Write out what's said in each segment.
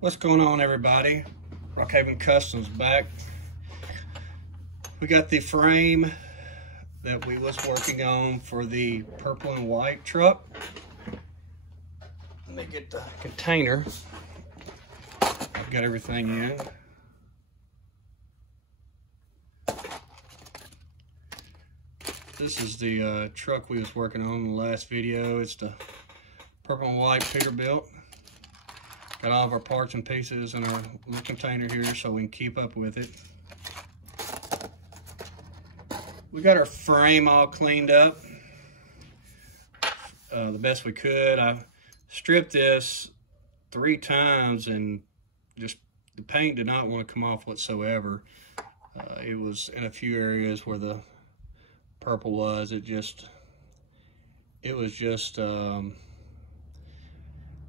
What's going on, everybody? Rockhaven Customs back. We got the frame that we was working on for the purple and white truck. Let me get the container. I've got everything in. This is the truck we was working on in the last video. It's the purple and white Peterbilt. Got all of our parts and pieces in our little container here so we can keep up with it. We got our frame all cleaned up the best we could. I stripped this 3 times and just the paint did not want to come off whatsoever. It was in a few areas where the purple was. It was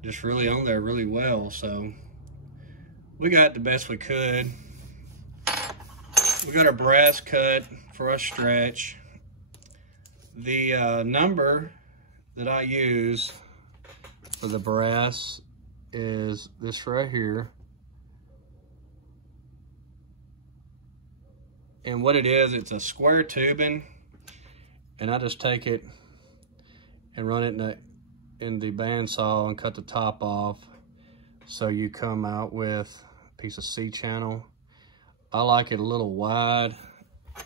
just really on there really well. So we got the best we could. We got our brass cut for our stretch. The number that I use for the brass is this right here. And what it is, it's a square tubing, and I just take it and run it in the bandsaw and cut the top off, so you come out with a piece of C-channel. I like it a little wide,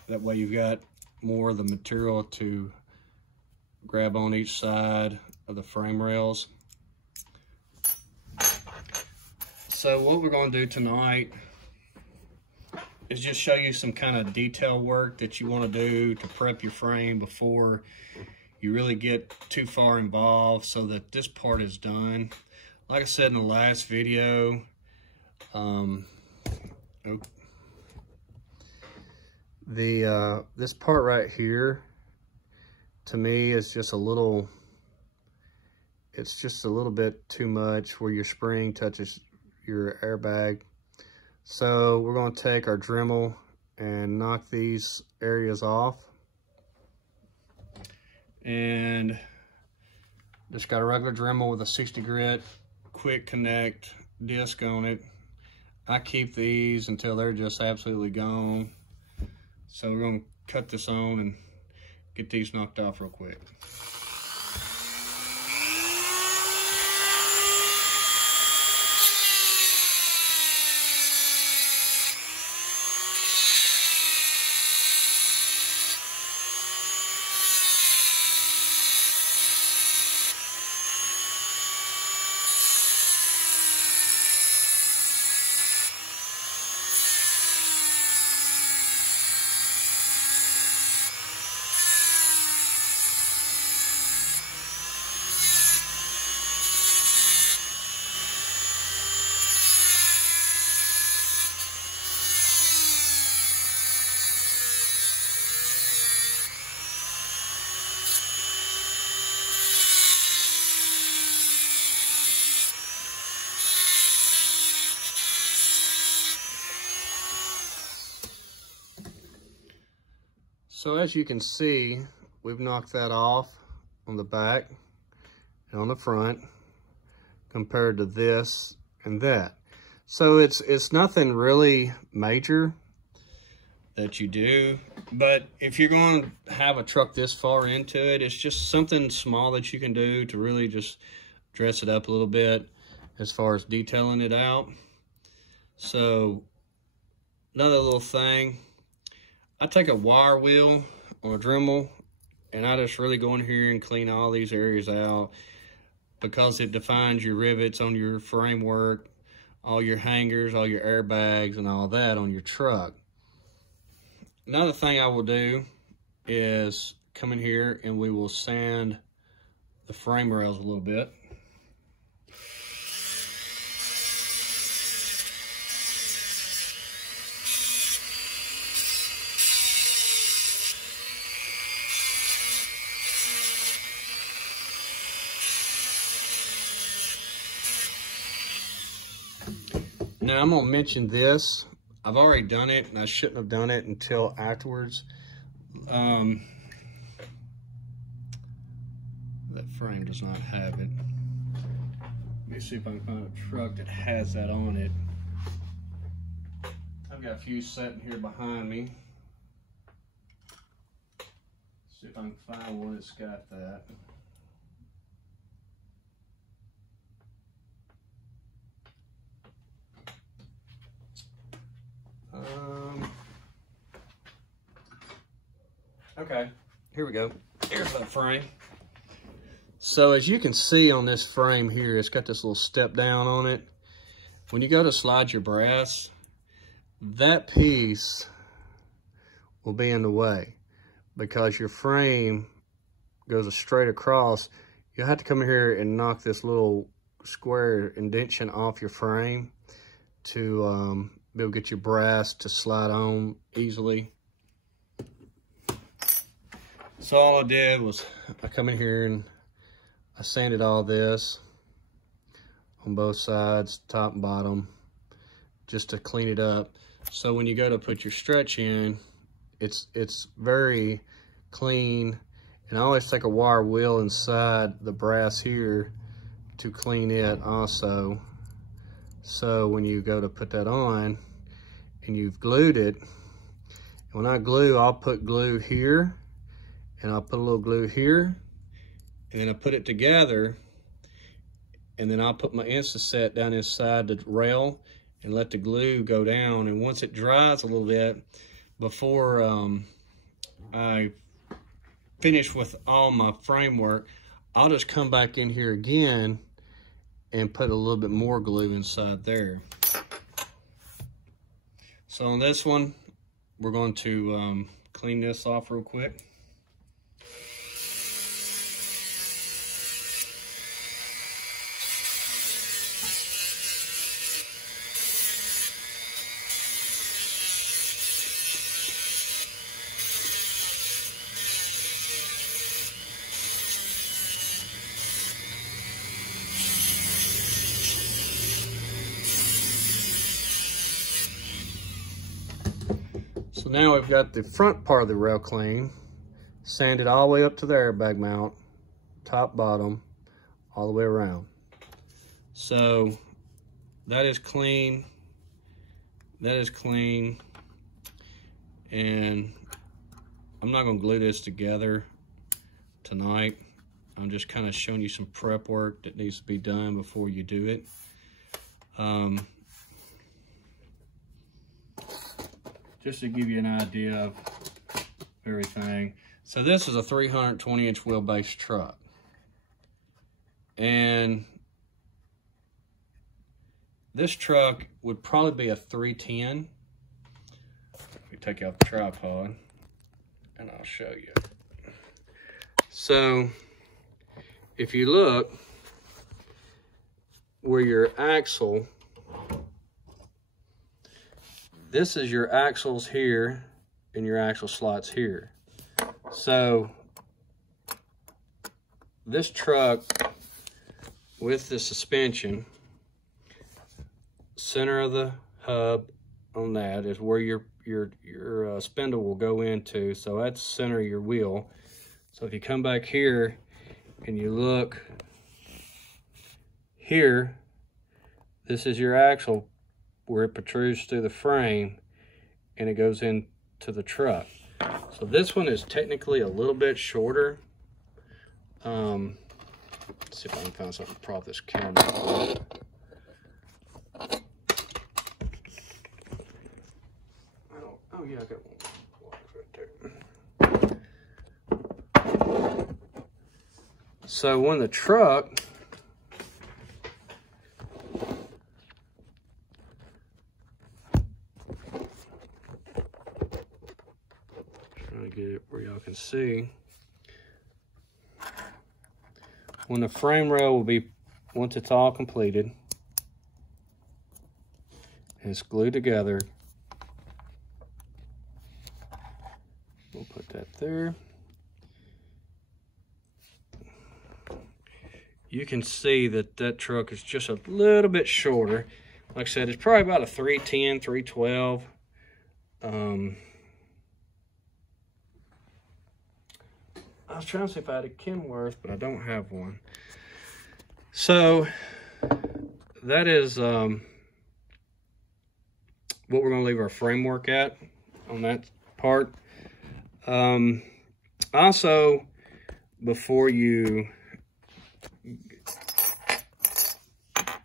that way you've got more of the material to grab on each side of the frame rails. So what we're going to do tonight is just show you some kind of detail work that you want to do to prep your frame before you really get too far involved, so that this part is done. Like I said in the last video, this part right here, to me, is just a little, it's just a little bit too much where your spring touches your airbag. So we're going to take our Dremel and knock these areas off. And just got a regular Dremel with a 60 grit quick connect disc on it. I keep these until they're just absolutely gone. So we're going to cut this on and get these knocked off real quick. So as you can see, we've knocked that off on the back and on the front compared to this and that. So it's nothing really major that you do, but if you're going to have a truck this far into it, it's just something small that you can do to really just dress it up a little bit as far as detailing it out. So another little thing, I take a wire wheel or a Dremel and I just really go in here and clean all these areas out, because it defines your rivets on your framework, all your hangers, all your airbags and all that on your truck. Another thing I will do is come in here and we will sand the frame rails a little bit. Now I'm gonna mention this. I've already done it and I shouldn't have done it until afterwards. That frame does not have it. Let me see if I can find a truck that has that on it. I've got a few sitting here behind me. See if I can find one that's got that. Okay, here we go. Here's that frame. So as you can see on this frame here, it's got this little step down on it. When you go to slide your brass, that piece will be in the way because your frame goes straight across. You'll have to come here and knock this little square indentation off your frame to be able to get your brass to slide on easily. So all I did was I come in here and I sanded all this on both sides, top and bottom, just to clean it up. So when you go to put your stretch in, it's very clean. And I always take a wire wheel inside the brass here to clean it also. So when you go to put that on and you've glued it, when I glue, I'll put glue here and I'll put a little glue here, and then I put it together, and then I'll put my Instaset down inside the rail and let the glue go down. And once it dries a little bit, before I finish with all my framework, I'll just come back in here again and put a little bit more glue inside there. So on this one, we're going to clean this off real quick. So now we've got the front part of the rail clean, sanded all the way up to the airbag mount, top, bottom, all the way around. So that is clean, that is clean, and I'm not gonna glue this together tonight. I'm just kind of showing you some prep work that needs to be done before you do it. Just to give you an idea of everything. So this is a 320-inch wheelbase truck. And this truck would probably be a 310. Let me take you off the tripod and I'll show you. So if you look where your axle, this is your axles here and your axle slots here. So this truck with the suspension, center of the hub on that is where your spindle will go into. So that's the center of your wheel. So if you come back here and you look here, this is your axle where it protrudes through the frame and it goes into the truck. So this one is technically a little bit shorter. Let's see if I can find something to prop this camera up. Oh yeah, I got one right there. So when the truck get it where y'all can see. When the frame rail will be, once it's all completed and it's glued together, we'll put that there. You can see that that truck is just a little bit shorter. Like I said, it's probably about a 310, 312. I was trying to see if I had a Kenworth, but I don't have one. So that is what we're going to leave our framework at on that part. Also, before you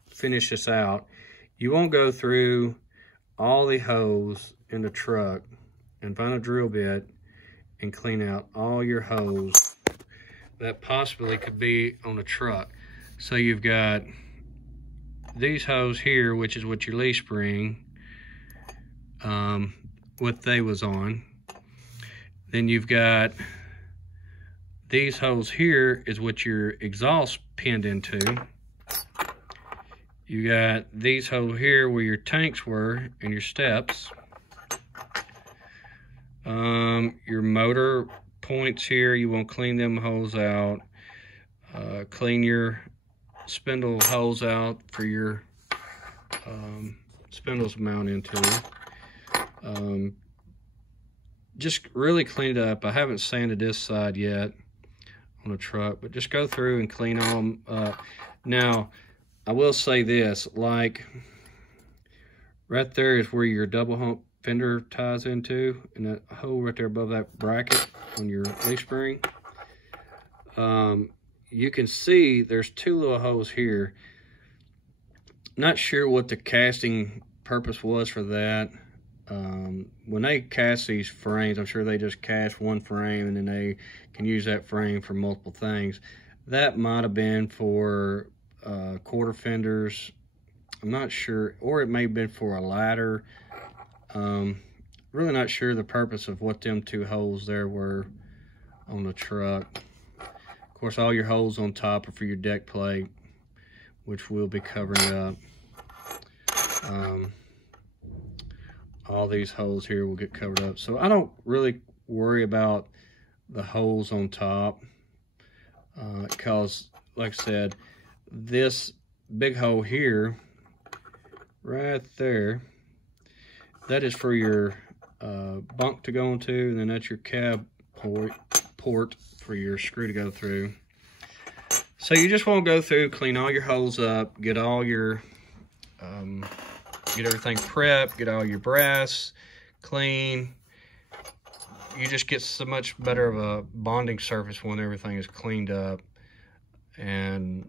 finish this out, you won't go through all the holes in the truck and find a drill bit and clean out all your holes that possibly could be on a truck. So you've got these holes here, which is what your leaf spring, what they was on. Then you've got these holes here is what your exhaust pinned into. You got these holes here where your tanks were and your steps. Your motor points here, you won't clean them holes out. Clean your spindle holes out for your spindles to mount into. Just really clean it up. I haven't sanded this side yet on the truck, but just go through and clean them up. Now, I will say this, like right there is where your double hump fender ties into, and that hole right there above that bracket on your leaf spring. You can see there's two little holes here. Not sure what the casting purpose was for that. When they cast these frames, I'm sure they just cast one frame and then they can use that frame for multiple things. That might have been for quarter fenders, I'm not sure, or it may have been for a ladder. Really not sure the purpose of what them two holes there were on the truck. Of course, all your holes on top are for your deck plate, which we'll be covering up. All these holes here will get covered up. So I don't really worry about the holes on top because, like I said, this big hole here, right there, that is for your bunk to go into, and then that's your cab port for your screw to go through. So you just want to go through, clean all your holes up, get all your get everything prepped, get all your brass clean. You just get so much better of a bonding surface when everything is cleaned up. And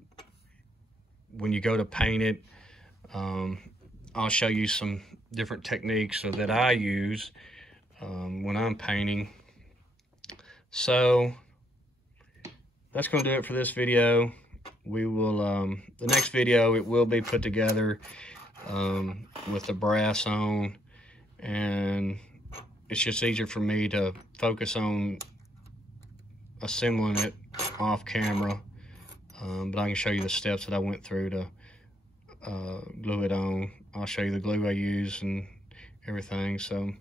when you go to paint it, I'll show you some different techniques that I use when I'm painting. So that's going to do it for this video. We will, the next video, it will be put together with the brass on, and it's just easier for me to focus on assembling it off camera. But I can show you the steps that I went through to glue it on. I'll show you the glue I use and everything. So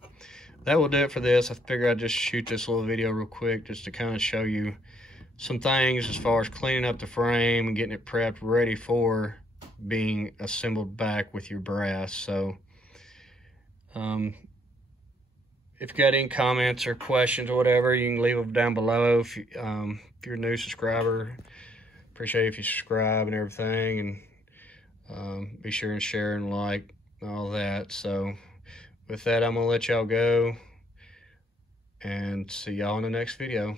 that will do it for this. I figured I'd just shoot this little video real quick just to kind of show you some things as far as cleaning up the frame and getting it prepped ready for being assembled back with your brass. So if you got any comments or questions or whatever, you can leave them down below. If you're a new subscriber, appreciate if you subscribe and everything, and be sure and share and like and all that. So with that, I'm gonna let y'all go and see y'all in the next video.